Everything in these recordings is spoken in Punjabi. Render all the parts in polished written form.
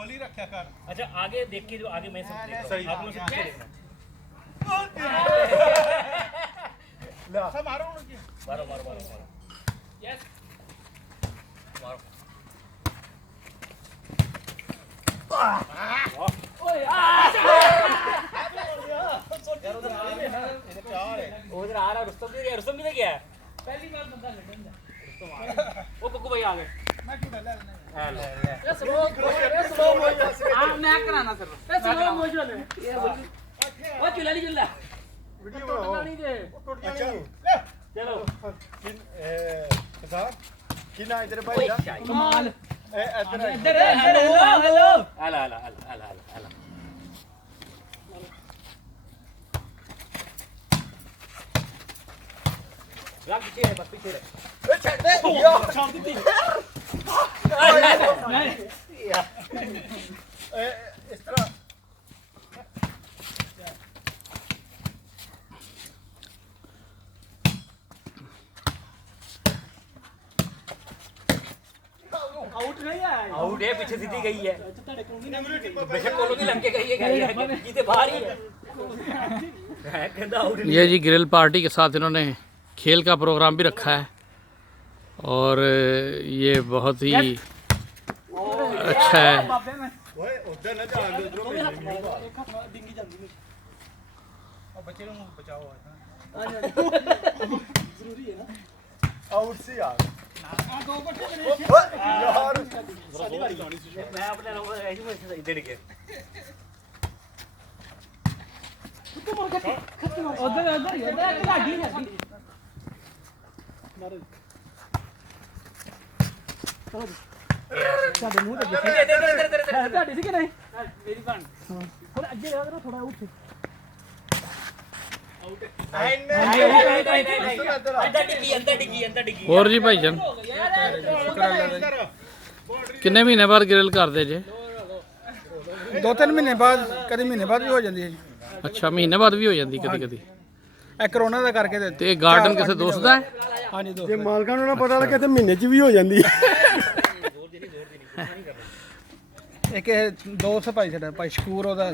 खोली रखा कर। अच्छा आगे देख के जो आगे मैं सब देख रहा हूं आप लोग सब पीछे देखना सब मारो उनकी। मारो मारो मारो मारो यस मारो ओए उधर आ रहा रुस्तम भी ले गया पहली बार बंदा लड़न जा रुस्तम आ रहा वो कुकू भाई आ गए मैं क्यों डाला हेलो ये स्लो मैं कराना सर ए स्लो मोजो ले ये वो चुला नहीं चुला वीडियो नहीं दे अच्छा चलो किसान किना इधर भाई जा कमाल इधर इधर हेलो हेलो हला हला हला हला हला राम पीछे है बस पीछे रहे ए छड़ दे यार छोड़ दी नहीं इस तरह आउट नहीं है आउट है पीछे सीधी गई है बेशक कॉलोनी लग के गई है जीते बाहर ही है कहता आउट ये जी ग्रिल पार्टी के साथ इन्होंने खेल का प्रोग्राम भी रखा है और ये बहुत ही अच्छा है। ओए उधर न जा उधर में डिंगी जांदी नहीं और बच्चे लोग बचाओ जरूरी है ना आउट से यार दो बच्चे यार मैं अपने नंबर ऐसे में इधर के उधर उधर उधर लागी लागी मारो ਸਾਡੇ ਮੂੰਹ ਤੇ ਤੁਹਾਡੀ ਸੀ ਕਿ ਨਹੀਂ ਮੇਰੀ ਭੈਣ ਥੋੜਾ ਅੱਗੇ ਜਾ ਕਰੋ ਥੋੜਾ ਉੱਠ ਅੰਦਰ ਡਿੱਗੀ ਹੋਰ ਜੀ ਭਾਈਜਾਨ ਕਿੰਨੇ ਮਹੀਨੇ ਬਾਅਦ ਗ੍ਰਿਲ ਕਰਦੇ ਜੇ 2-3 ਮਹੀਨੇ ਬਾਅਦ ਕਦੇ ਮਹੀਨੇ ਬਾਅਦ ਵੀ ਹੋ ਜਾਂਦੀ ਹੈ ਜੀ ਅੱਛਾ ਮਹੀਨੇ ਬਾਅਦ ਵੀ ਹੋ ਜਾਂਦੀ ਕਦੀ ਕਦੀ ਇਹ ਕਰੋਨਾ ਦਾ ਕਰਕੇ ਤੇ ਇਹ ਗਾਰਡਨ ਕਿਸੇ ਦੋਸਤ ਦਾ ਹੈ ਹਾਂਜੀ ਦੋਸਤ ਜੇ ਮਾਲਕਾਂ ਨੂੰ ਨਾ ਪਤਾ ਲੱਗੇ ਤੇ ਮਹੀਨੇ 'ਚ ਵੀ ਹੋ ਜਾਂਦੀ ਹੈ ਇੱਕ ਇਹ ਦੋਸਤ ਭਾਈ ਸਾਡਾ ਭਾਈ ਸ਼ਕੂਰ ਉਹਦਾ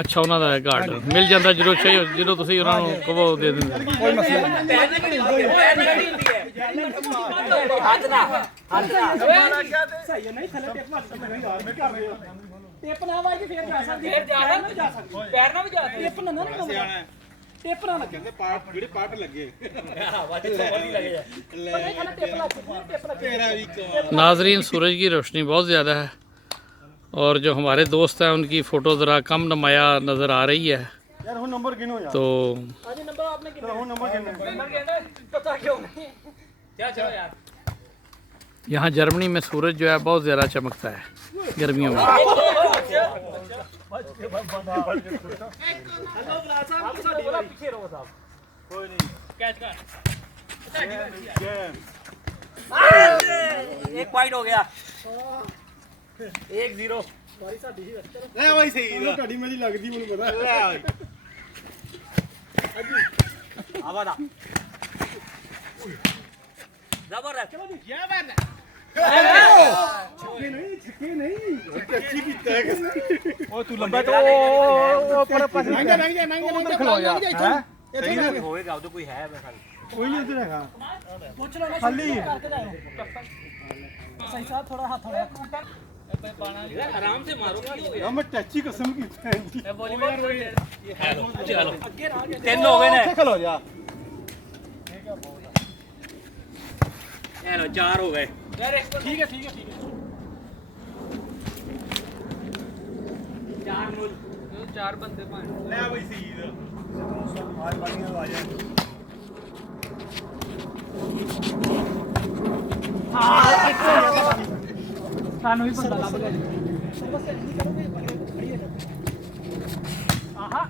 ਅੱਛਾ ਉਹਨਾਂ ਦਾ ਗਾਰਡਨ ਮਿਲ ਜਾਂਦਾ ਜਦੋਂ ਚਾਹੀਏ ਜਦੋਂ ਤੁਸੀਂ ਉਹਨਾਂ ਨੂੰ ਕਹੋ ਦੇ ਦਿੰਦੇ ਕੋਈ ਮਸਲਾ ਨਹੀਂ ਹੱਥ ਨਾ ਸਹੀ ਨਹੀਂ ਥੱਲੇ ਟੇਪ ਮਾਰ ਸਕਦਾ ਨਹੀਂ ਯਾਰ ਮੈਂ ਕਰ ਰਿਹਾ ਟਿਪ ਨਾ ਵਾਜ ਫੇਰ ਜਾ ਸਕਦੀ ਫੇਰ ਜਾ ਸਕਦੀ ਪੈਰ ਨਾਲ ਵੀ ਜਾ ਸਕਦੀ ਟਿਪ ਨਾ ਨਾ ਟਿਪ ਨਾ ਲੱਗੇ ਕਹਿੰਦੇ ਪਾਰਟ ਜਿਹੜੇ ਪਾਰਟ ਲੱਗੇ ਵਾਜ ਤੋਂ ਨਹੀਂ ਲੱਗੇ ਜਾ ਨਹੀਂ ਖਾਣਾ ਟਿਪ ਲੱਗ ਟਿਪ ਲੱਗ ਤੇਰਾ ਵੀ नाजरीन सूरज की रोशनी बहुत ज़्यादा है और जो हमारे दोस्त हैं उनकी फ़ोटो ज़रा कम नुमाया नज़र आ रही है ਯਾਰ ਹੁਣ ਨੰਬਰ ਗਿਣੋ ਯਾਰ तो आज नंबर आपने कितने ਹੁਣ ਨੰਬਰ ਗਿਣੋ नंबर कहना पता क्यों नहीं क्या चलो यार यहाँ जर्मनी में सूरज जो है बहुत ज़्यादा चमकता है गर्मियों में हेलो ग्लास साहब बोला पीछे रहो साहब कोई नहीं कैच कर एक पॉइंट हो गया 1-0 ਲੈ ਬਾਈ ਸਹੀ ਤੁਹਾਡੀ ਮੇਰੀ ਲੱਗਦੀ ਮੈਨੂੰ ਪਤਾ ਲੈ आवाज जबरदस्त चलो जी क्या बात है ਛੱਕੇ ਨਹੀਂ ਕੱਚੀ ਕੀਤਾ ਹੈ ਉਹ ਤੂੰ ਲੰਬਾ ਤੋਂ ਉੱਪਰ ਪਾਸੇ ਨੰਗ ਖਲੋ ਜਾ ਹੈ होएगा उधर कोई है मैं खाली ਕੋਈ ਨਹੀਂ ਉਧਰ ਹੈਗਾ पूछ लो ना खाली करके जाओ सही साथ थोड़ा हाथ होगा आराम से मारो ना ਯਾ ਮੈਂ ਟੱਚੀ ਕਸਮ ਕੀਤਾ ਹੈ ਜੀ वॉलीबॉल हेलो चलो तीन हो गए ने ਖਲੋ ਜਾ हेलो 4 हो गए ਠੀਕ ਹੈ ਠੀਕ ਹੈ ਠੀਕ ਹੈ 4 बंदे पाए ਲੈ ਬਈ ਸਹੀ ਆਜ ਬਾਲੀਆਂ ਆ ਜਾ ਸਾਨੂੰ ਵੀ ਬੰਦਾ ਲੱਭ ਗਿਆ ਆਹਾ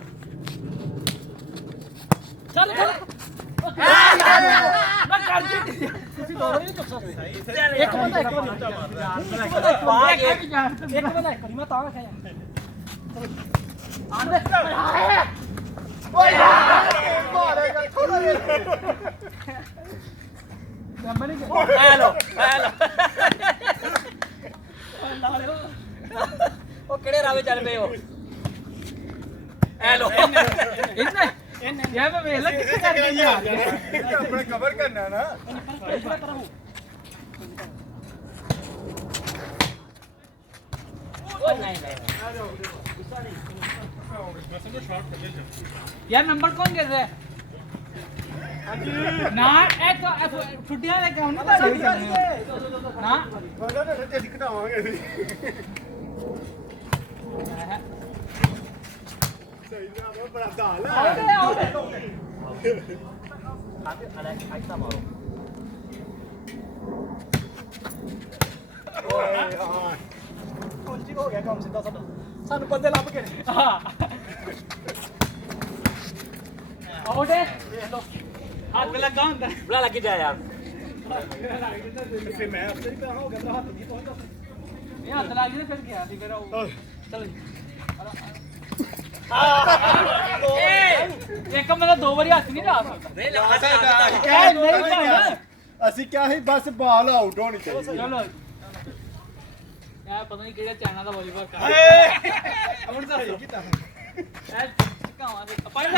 ਚੱਲ ਚੱਲ ਮੈਂ ਕਰ ਜੀ ਤੁਸੀਂ ਦੋਨੋਂ ਨਹੀਂ ਚੁੱਕ ਸਕਦੇ ਇੱਕ ਬੰਦਾ ਇੱਕ ਬੰਦਾ ਮੈਂ ਤਾਂ ਖਾਇਆ ਆਂਦੇ ਓਏ ਯਾਰ ਮਾਰੇਗਾ ਥੋੜਾ ਜਿਹਾ हेलो हेलो ਉਹ ਕਿਹੜੇ ਰਾਵੇ ਚੱਲ ਪਏ ਹੋ ਐ ਲੋ ਇਹਨੇ ਯਾਰ ਮੈਂ ਵੇਖ ਲੈ ਕਿੱਥੇ ਕਰ ਗਈ ਯਾਰ ਆਪਣੇ ਕਵਰ ਕਰਨਾ ਨਾ ਉਹ ਨਹੀਂ यार नंबर कौन दे रहा है ना ए तो छुट्टियां लेके हम ना ਬੰਦਾ ਨਾ ਢਿੱਡ ਘਟਾਵਾਂਗੇ ਅਸੀਂ ਸਹੀ ਨਾ ਬੜਾ ਦਾਲ ਹੈ ਆਇਸਾ ਮਾਰੋ ਕੁੰਜੀ ਹੋ ਗਿਆ ਕੰਮ ਸਿੱਧਾ ਸਾਡਾ ਸਾਨੂੰ ਬੰਦੇ ਲੱਭ ਕੇ हां आउट है देख लो हाथ लगा ਹੁੰਦਾ ਬੁਲਾ ਲੱਗ ਜਾ ਯਾਰ ਫਿਰ ਮੈਂ ਅਫਸਰ ਹੀ ਕਹਾਂ ਹੋ ਗਿਆ ਹੱਥ ਨਹੀਂ ਪਹੁੰਚਦਾ ਇਹ ਹੱਥ ਲੱਗ ਗਿਆ ਫਿਰ ਗਿਆ ਸੀ ਫਿਰ ਉਹ ਚਲੋ ਇੱਕ ਬੰਦਾ ਦੋ ਵਾਰੀ ਹੱਥ ਨਹੀਂ ਲਾ ਸਕਦਾ ਨਹੀਂ ਨਹੀਂ ਭਾਈ ਅਸੀਂ ਕਿਹਾ ਸੀ ਬਸ ਬਾਲ ਆਊਟ ਹੋਣੀ ਚਾਹੀਦੀ ਚਲੋ ਯਾਰ ਪਤਾ ਨਹੀਂ ਕਿਹੜਾ ਚਾਈਨਾ ਦਾ ਵਾਲੀਬਾਲ ਕਰ ਹੁਣ ਤਾਂ ਹੋ ਕੀਤਾ ਯਾਰ ਕਾਵਾਂ ਦੇ ਪਰ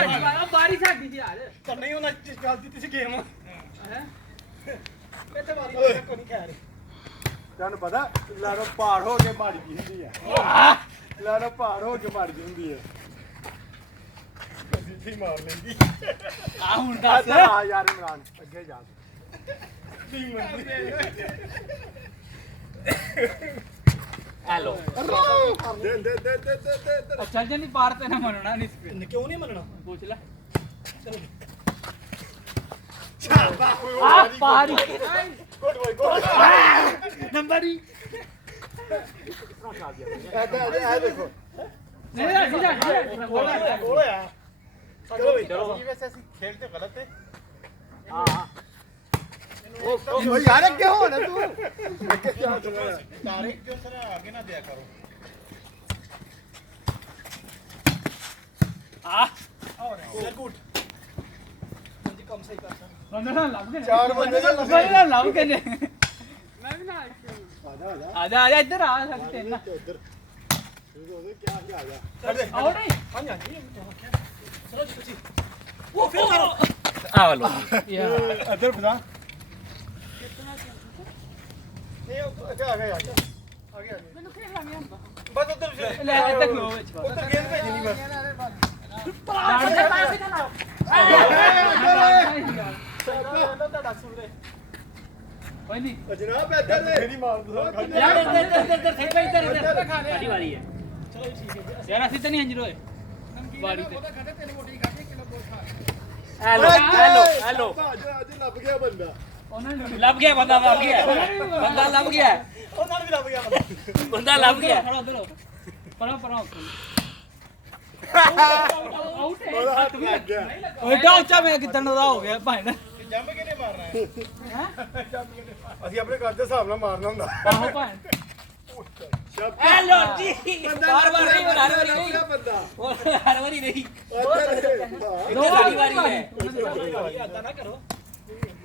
ਬਾਰੀ ਸਾਡੀ ਸੀ ਯਾਰ ਤਾਂ ਨਹੀਂ ਉਹਨਾਂ ਚੱਲਦੀ ਤੁਸੀਂ ਗੇਮ ਹੈ ਇੱਥੇ ਵਾਰੀ ਕੋਈ ਨਹੀਂ ਖੈਰ ਤੁਹਾਨੂੰ ਪਤਾ ਲਾਰੋ ਪਾਰ ਹੋ ਕੇ ਮਾਰੀ ਦੀ ਹੁੰਦੀ ਹੈ ਲਾਰੋ ਪਾਰ ਹੋ ਕੇ ਮਾਰੀ ਦੀ ਹੁੰਦੀ ਹੈ ਸਿੱਧੀ ਮਾਰ ਲੈਂਦੀ ਆ ਹੁਣ ਦੱਸ ਆ ਯਾਰ ਇਮਰਾਨ ਅੱਗੇ ਜਾ ਟੀਮ ਹੈਲੋ ਦੇ ਚੱਲ ਜਾਂਦੀ ਪਾਰ ਤੇ ਨਾ ਮੰਨਣਾ ਨਹੀਂ ਕਿਉਂ ਨਹੀਂ ਮੰਨਣਾ ਪੁੱਛ ਲੈ ਚਲੋ ਆ ਪਾਰੀ ਗੁੱਡ ਬॉय ਗੁੱਡ ਨੰਬਰ ਹੀ ਇਹ ਦੇਖੋ ਨਹੀਂ ਅਸੀਂ ਜਾਂਦੇ ਗੋਲ ਹੋਇਆ ਚਲੋ ਵੀ ਚਲੋ ਵੈਸੇ ਅਸੀਂ ਖੇਡਦੇ ਗਲਤ ਹੈ ਹਾਂ ਉਹ ਯਾਰ ਅੱਗੇ ਹੋ ਨਾ ਤੂੰ ਅੱਗੇ ਜਾ ਤਾਰੇ ਕਿਉਂ ਸਰ ਆਗੇ ਨਾ ਦਿਆ ਕਰੋ ਆ और गुड जी कम सही कर सर ਬੰਦੇ ਨਾਲ ਲੱਭ ਕੇ ਚਾਰ ਬੰਦੇ ਨਾਲ ਲੱਭ ਬੰਦੇ ਨਾਲ ਲੱਭ ਕੇ ਨੇ आ जा ਆ ਜਾ ਇੱਧਰ ਆ ਸਾਡੇ ਤਿੰਨ उधर क्या आ जा ਆਉ ਨਹੀਂ हां जी चलो जी तुसी ਉਹ ਫਿਰ ਮਾਰੋ ਆ ਲੋ ਯਾਰ इधर बता ये क्या आ गया आगे ਮੈਨੂੰ ਖੇਡਣਾ ਨਹੀਂ ਆਉਂਦਾ बस उधर ਲੈ ਇੱਧਰ ਖਲੋ ਵਿੱਚ उधर गेंद भेजनी बस ਕੋਈ ਨਹੀਂ जनाब इधर मेरी मार दो ਯਾਰ ਇੱਧਰ ਸਾਡੀ ਵਾਰੀ ਹੈ चलो ठीक है ਯਾਰ ਅਸੀਂ ਤਾਂ ਨਹੀਂ ਹੰਜਰ ਹੋਏ ਬਾੜੀ ਤੇ ਹੈਲੋ ਹੈਲੋ आज लग गया बंदा ਉਹਨਾਂ ਨੇ ਲੱਭ ਗਿਆ ਬੰਦਾ ਲੱਭ ਗਿਆ ਬੰਦਾ ਲੱਭ ਗਿਆ ਉਹਨਾਂ ਨੂੰ ਵੀ ਲੱਭ ਗਿਆ ਬੰਦਾ ਬੰਦਾ ਲੱਭ ਗਿਆ ਖੜਾ ਉਧਰ ਪਰਾਂ ਆਊਟ ਹੈ ਉਹਦਾ ਹੱਥ ਲੱਗ ਗਿਆ ਓਏ ਡਾਚਾ ਮੈਂ ਕਿਦਾਂ ਦਾ ਹੋ ਗਿਆ ਭਾਈ ਨਾ ਜੰਮ ਕੇ ਨਹੀਂ ਮਾਰਨਾ ਹੈ ਅਸੀਂ ਆਪਣੇ ਘਰ ਦੇ ਹਿਸਾਬ ਨਾਲ ਮਾਰਨਾ ਹੁੰਦਾ ਆਹੋ ਭਾਈ ਹੈਲੋ ਜੀ ਬਾਰ ਬਾਰ ਨਹੀਂ ਹਰ ਵਾਰੀ ਨਹੀਂ ਬੰਦਾ ਹਰ ਵਾਰੀ ਨਹੀਂ ਇੱਧਰ ਇੱਧਰ ਸਾਡੀ ਵਾਰੀ ਹੈ ਏਦਾਂ ਨਾ ਕਰੋ